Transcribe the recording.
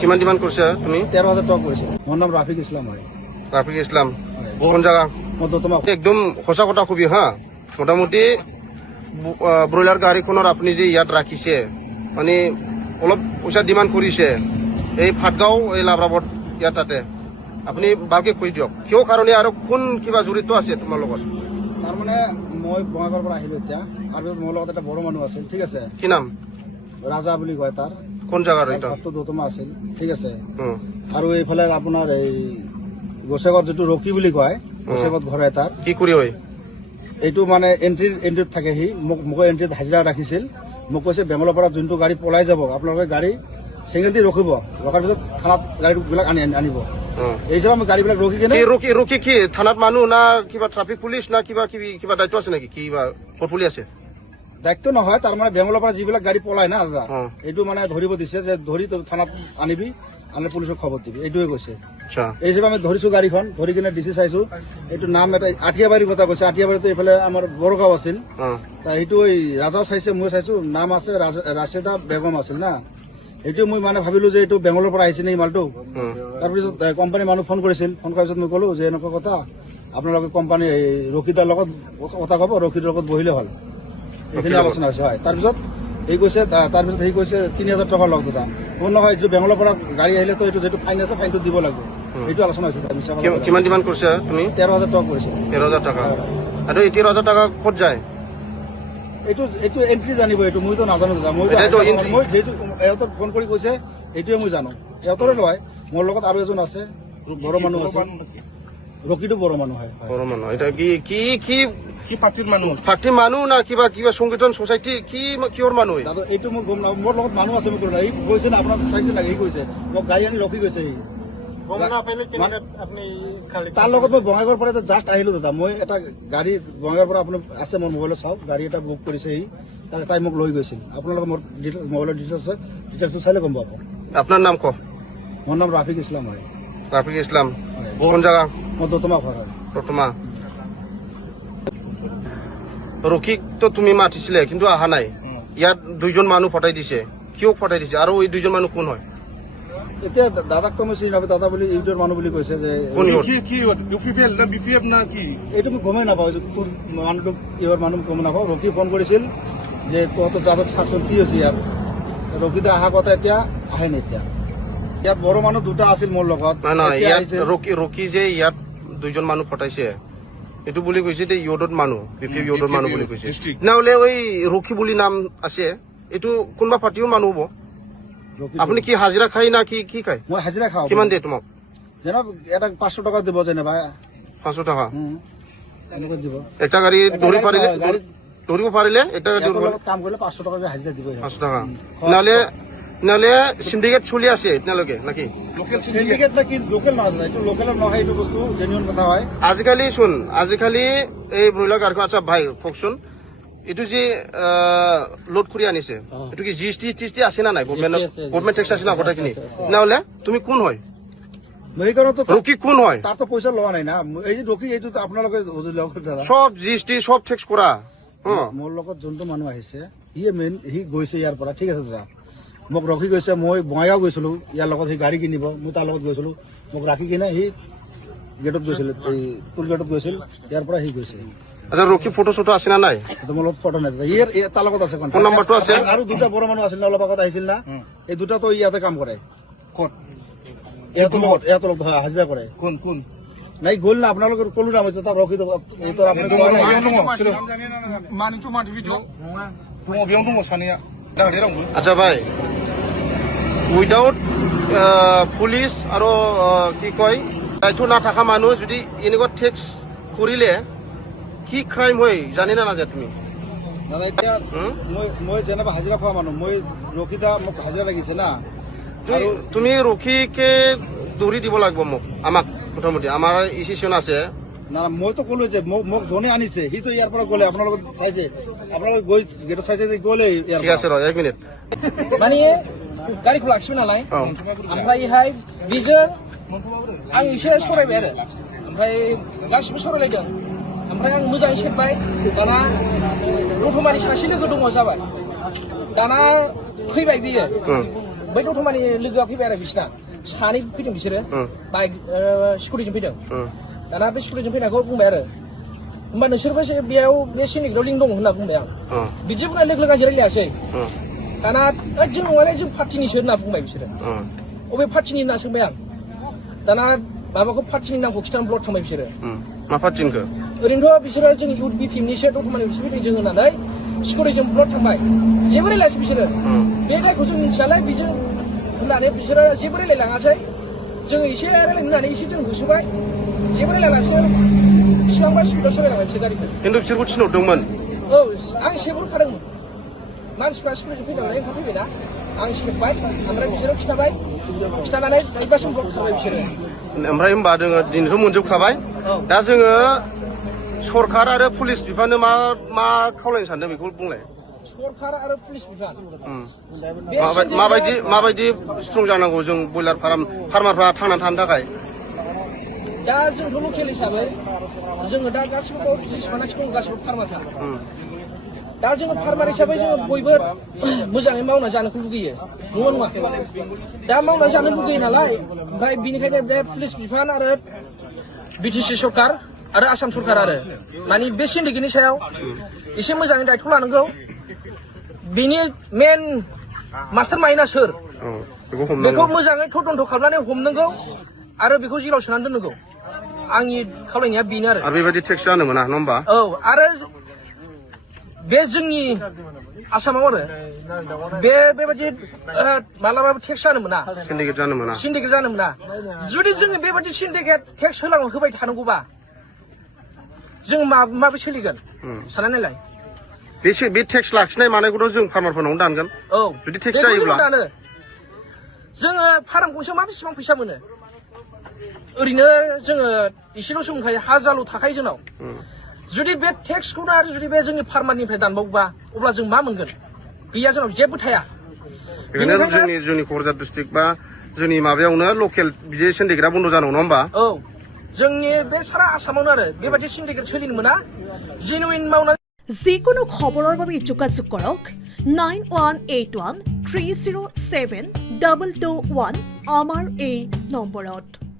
কিমান ডিমান্ড কৰিছা তুমি? 13,000 টকা কৰিছে। মোৰ নাম ৰাফিক ইছলাম হয়। ৰাফিক ইছলাম, কোন জায়গা? একদম সঁচা কথা কবি হা। মোটামুটি ব্ৰইলাৰ গাড়ীখনৰ আপুনি যে ইয়াত ৰাখিছে, মানে অলপ পইচা ডিমান্ড কৰিছে এই ফাটগাঁও, এই লাভৰাবত ইয়াত তাতে। আপুনি ভালকে কৈ দিয়ক কিয় কাৰণে আৰু কোন কিবা জড়িত আছে তোমাৰ লগত? তাৰমানে মই বঙাইগাঁৱৰ পৰা আহিলো এতিয়া, আৰু মোৰ লগত এটা বড়ো মানুহ আছিল, ঠিক আছে। কি নাম? ৰাজা বুলি কয় তাৰ। কোন জাগাৰ এটা? ঘৰটো দতমা আছিল, ঠিক আছে। আৰু এইফালে আপোনাৰ এই গোসাইগাঁৱত যিটো ৰকি বুলি কয়, গোসাইগাঁৱত ঘৰ এটাৰ। কি কৰি হয় এইটো মানে এন্ট্ৰিত থাকে সি। মোক এন্ট্ৰিত হাজিৰা ৰাখিছিল। মোক কৈছে বেংগলৰ পৰা যোনটো গাড়ী পলাই যাব আপোনালোকে গাড়ী চেঙেল দি ৰখিব, ৰখাৰ পিছত থানাত গাড়ীবিলাক আনিব। এই হিচাপে আমি গাড়ীবিলাক ৰখি কিনে ৰকি কি থানাত মানুহ না কিবা ট্ৰাফিক পুলিচ না কিবা দায়িত্ব আছে নেকি? কিবা পটপুলি আছে? দায়িত্ব নহয়, তাৰমানে বেংগলৰ পৰা যিবিলাক গাড়ী পলাই না দাদা, এইটো মানে ধৰিব দিছে যে ধৰি থানাত আনিবি, আনিলে পুলিচক খবৰ দিবি, এইটোৱে কৈছে। এই হিচাপে আমি ধৰিছো গাড়ীখন, ধৰি কিনে ডিচি চাইছো। এইটো নাম এটা আঠিয়াবাৰীৰ কথা কৈছে। আঠিয়াবাৰীতো এইফালে আমাৰ বড়গাঁও আছিল। সেইটো এই ৰাজাও চাইছে, মই চাইছো, নাম আছে ৰাশেদা বেগম আছিল না। এইটো মই মানে ভাবিলো যে এইটো বেংগলৰ পৰা আহিছে নে মালটো। তাৰপিছত কোম্পানীৰ মানুহ ফোন কৰিছিল। ফোন কৰাৰ পিছত মই ক'লো যে এনেকুৱা কথা, আপোনালোকে কোম্পানী ৰকিদাৰ লগত কথা ক'ব, ৰকিদাৰ লগত বহিলে হ'ল। এইখিনি আলোচনা হৈছে হয়। তাৰপিছত এই কৈছে, তাৰপিছত সেই কৈছে 3,000 টকা লওক দাদা। কোন নহয়, যিটো বেংগলৰ পৰা গাড়ী আহিলে তো এইটো যিটো ফাইন আছে ফাইনটো দিব লাগিব, এইটো আলোচনা হৈছে। কিমান ডিমান্ড কৰিছা তুমি? 13,000 টকা কৰিছে। 13,000 টকা। আৰু এই 13,000 টকা ক'ত যায়? এইটো এন্ট্ৰি জানিব, এইটো মইতো নাজানো দাদা। মই যিহেতু ইহঁতক ফোন কৰি কৈছে, এইটোৱে মই জানো। ইহঁতৰে নহয়, মোৰ লগত আৰু এজন আছে, বড়ো মানুহ আছে। ৰকিটো বড়ো মানুহ হয়। বড়ো মানুহ। এটা কি পাৰ্টিৰ মানুহ না কিবা সংগঠন ছচাইটি কিহৰ মানুহ? দাদা এইটো মই গম নাপাওঁ। মোৰ লগত মানুহ আছে, মই এই কৈছে না, আপোনাক চাইছে না, সি কৈছে মোক গাড়ী আনি ৰখি গৈছে। সি তাৰ লগত মই বঙাইগাঁৱৰ পৰা জাষ্ট আহিলো দাদা। মই এটা গাড়ী বঙাইগাঁৱৰ পৰা আপুনি আছে, মোৰ মোবাইলত চাওক, গাড়ী এটা বুক কৰিছে সি। তাই মোক লৈ গৈছিল। আপোনালোকৰ মোৰ মোবাইলৰ ডিটেইলছ আছে, ডিটেইলছটো চাইলে গম পাব। আপোনাৰ নাম কওক। মোৰ নাম ৰাফিক ইছলাম হয়। ৰাফিক ইছলাম, কোন জায়গা? মোৰ দতমা ঘৰ হয়। দতমা। ৰকিক তো তুমি মাতিছিলে কিন্তু অহা নাই। ইয়াত 2জন মানুহ ফটাই দিছে, কিয় ফটাই দিছে? আৰু এই 2জন মানুহ কোন হয়? এতিয়া দাদাক তো মই চিনি নাপাওঁ। দাদা বুলি ইউটিউবৰ মানুহ বুলি কৈছে যে এইটো মই গমেই নাপাওঁ। মানুহটো কিহৰ মানুহ গম নাপাওঁ। ৰকি ফোন কৰিছিল যে তহঁতৰ দাদাক চাকচোন কি হৈছে ইয়াত। ৰকিতে অহা কথা, এতিয়া আহে নাই। এতিয়া ইয়াত বড়ো মানুহ 2টা আছিল মোৰ লগত। ৰকি যে ইয়াত 2জন মানুহ ফটাইছে, এইটো বুলি কৈছে যে ইয়দত মানুহ, বিপি ইয়দত মানুহ বুলি কৈছে। নহলে ওই ৰকি বুলি নাম আছে, এইটো কোনোবা পাৰ্টিৰ মানুহ হ'ব। আপুনি কি হাজিৰা খাই না কি খাই? মই হাজিৰা খাওঁ। কিমান দিয়ে তোমাক? যেনব এটা 500 টকা দিব, যেনিবা 500 টকা এনেকৈ দিব। এটা গাড়ী ধৰিব পাৰিলে এটা গাড়ী কাম কৰিলে 500 টকা হাজিৰা দিব। 500 টকা। নহলে সিন্ডিকেট চলি আছে এতিয়ালৈকে নাকি? সিন্ডিকেট নাকি লোকেল নহয়, এইটো লোকেল নহয়, এইটো বস্তু জেনুইন কথা হয়। আজিকালি এই ব্ৰইলাৰ গাড়ীখন, আচ্ছা ভাই কওকচোন, এইটো যে লোড কৰি আনিছে, এইটো কি জিএসটি আছে না নাই? গভৰ্ণমেণ্ট টেক্স আছে না কথাখিনি? নহলে তুমি কোন হয়? ৰকি কোন হয়? তাতো পইচা লোৱা নাই না। এই যে ৰকি, এইটো আপোনালোকে সব জিএসটি সব টেক্স কৰা। মোৰ লগত যোনটো মানুহ আহিছে, সি গৈছে ইয়াৰ পৰা, ঠিক আছে দাদা। মোক ৰখি গৈছে, মই বঙাইগাঁও গৈছিলো ইয়াৰ লগত। সি গাড়ী কিনিব, মই তাৰ লগত গৈছিলো। মোক ৰাখি কিনে সি গেটত গৈছিল, এই টুল গেটত গৈছিল। ইয়াৰ পৰা সি গৈছে। আচ্ছা, ৰকি ফটো চটো আছে না নাই? মোৰ লগত ফটো নাই। তাৰ লগত আছে, ফোন নম্বৰটো আছে। আৰু 2টা বড়ো মানুহ আছিল না, অলপ আগত আহিছিল না। এই 2টা তো ইয়াতে কাম কৰে। ক'ত? ইয়াতৰ লগত হাজিৰা কৰে। কোন নাই গ'ল না, আপোনালোকে ক'লো না, তাৰ ৰখি দিব। এইটো আচ্ছা ভাই, উইদাউট পুলিচ আৰু কি কয় দায়িত্ব নাথাকা মানুহ যদি এনেকুৱা টেক্স কৰিলে কি ক্ৰাইম হয় জানি না নাজানে তুমি? দাদা এতিয়া মই যেনিবা হাজিৰা খোৱা মানুহ, মই ৰকিদা মোক হাজিৰা লাগিছে না। তুমি ৰকিকে দৌৰি দিব লাগিব আমাক। মোটামুটি আমাৰ ইচিচন আছে না। মইতো ক'লো যে মোক যোনে আনিছে সিটো ইয়াৰ পৰা গ'লে, আপোনালোকে চাইছে, আপোনালোকে গৈ গেটত চাইছে যে গ'লে। ঠিক আছে, 1 মিনিট। माने गारिखौ लाखिबाय नालाय, ओमफ्रायहाय बेजों आं एसे सावरायबाय आरो, ओमफ्राय गासिबो सावरायलायदों। ओमफ्राय आं मोजाङै सेरबाय। दाना दतमानि सासे लोगो दङ जाबाय। दाना फैबाय बियो, बै दतमानि लोगोआ फैबाय आरो बिसिना सानै फैदों बिसोरो बाइक स्कुटिजों फैदों दाना बे स्कुटिजों फैनायखौ बुंबाय आरो होमबा नोंसोरबो बेयाव बे सिन्डिकेटआव लिंक दं होनना बुंबाय आं बिदि बुंनाय लोगो लोगो आं रायलायासै दाना जों नङालै जों पार्टिनिसो होनना बुंबाय बिसोरो अबे पार्टिनि होनना सोंबाय आं दाना माबाखौ पार्टिनि नामखौ खिथानानै ब्लक थांबाय बिसोरो मा पार्टिनिखौ ओरैनोथ' बिसोरो जोंनि इउथ बिपिएमनिसो दतमानि बिसोर फैदों जों होननानै स्कुटिजों ब्लक थांबाय जेबो रायलायासै बिसोरो बे दायखौ जों मिथियालाय बेजों होननानै बिसोरो जेबो रायलायलाङासै जों एसे रायलायनो होननानै एसे जों होसोबाय जेबो रायलायालासै बेसेबांबा स्पिडआव सालायलांबाय बिसोर गारिखौ खिन्थु बिसोरखौ थिनहरदोंमोन औ आं एसेबो खादोंमोन मानसिफ्रा स्कुटिजों फैनानै ओंखारफैबायना आं सेबबाय ओमफ्राय बिसोरो खिथानानै ओरैबासिम ब्लक खालामबाय बिसोरो ओमफ्राय होमबा जोङो दिनैथ' मोनजोबखाबाय दा जोङो सरखार आरो पुलिस बिफाननो मा खावलायनो सानदों बेखौ बुंलाय सरखार आरो पुलिस बिफान माबायदि स्ट्रं जानांगौ जों बयलार फार्मारफ्रा थांनानै थानो थाखाय दा जोंथ' लकेल हिसाबै जोङो दा गासिबो जेसेबांनाखि दं गासिबो फार्मारखा दा जोङो फार्मार हिसाबै जोङो बयबो मोजाङै मावना जानोखौ लुगैयो नङा नङा दा मावनानै जानो लुगैयो नालाय ओमफ्राय बिनिखायनो बे पुलिस बिफान आरो बिटिसि सरखार आरो आसाम सरखार आरो मानि बे सिन्डिकेटनि सायाव एसे मोजाङै दायथ' लानांगौ बिनि मेन मास्टार माइन्डआ सोर बेखौ मोजाङै तदन्त खालामनानै हमनांगौ आरो बेखौ जेलाव सोनानै दोननांगौ आंनि खावलायनाया बेनो आरो बेबायदि टेक्स जानो मोना नङा होमबा औ आरो बे जोंनि आसामाव आरो बेबायदि मालाबाबो टेक्स जानो मोना सिन्डिकेट जानो मोना जुदि जोङो बेबायदि सिन्डिकेट टेक्स होबाय थानांगौबा जों माबोरै सोलिगोन साननानै नायलाय बे टेक्स लाखिनाय मानायखौथ' जों फार्मारफोरनावनो दानगोन औ जुदि टेक्स जायोब्ला जोङो फार्म गंसेयाव मा बेसेबां फैसा मोनो ओरैनो जोङो एसेल'सो मोनखायो हाजारल' थाखायो जोंनाव जुदि बे टेक्सखौनो आरो जुदि बे जोंनि फार्मारनिफ्राय दानबावोबा अब्ला जों मा मोनगोन गैया जोंनाव जेबो थाया बेनिखायनो जोंनि क'क्राझार डिस्ट्रिक्ट बा जोंनि माबायावनो लकेल बिदि सिन्डिकेटआ बन्द' जानांगौ नङा होमबा औ जोंनि बे सारा आसामावनो आरो बेबायदि सिन्डिकेट सोलिनो मोना जेनुइन मावनानै যিকোনো খবৰৰ বাবে যোগাযোগ কৰক 9181307221 আমাৰ এই নম্বৰত।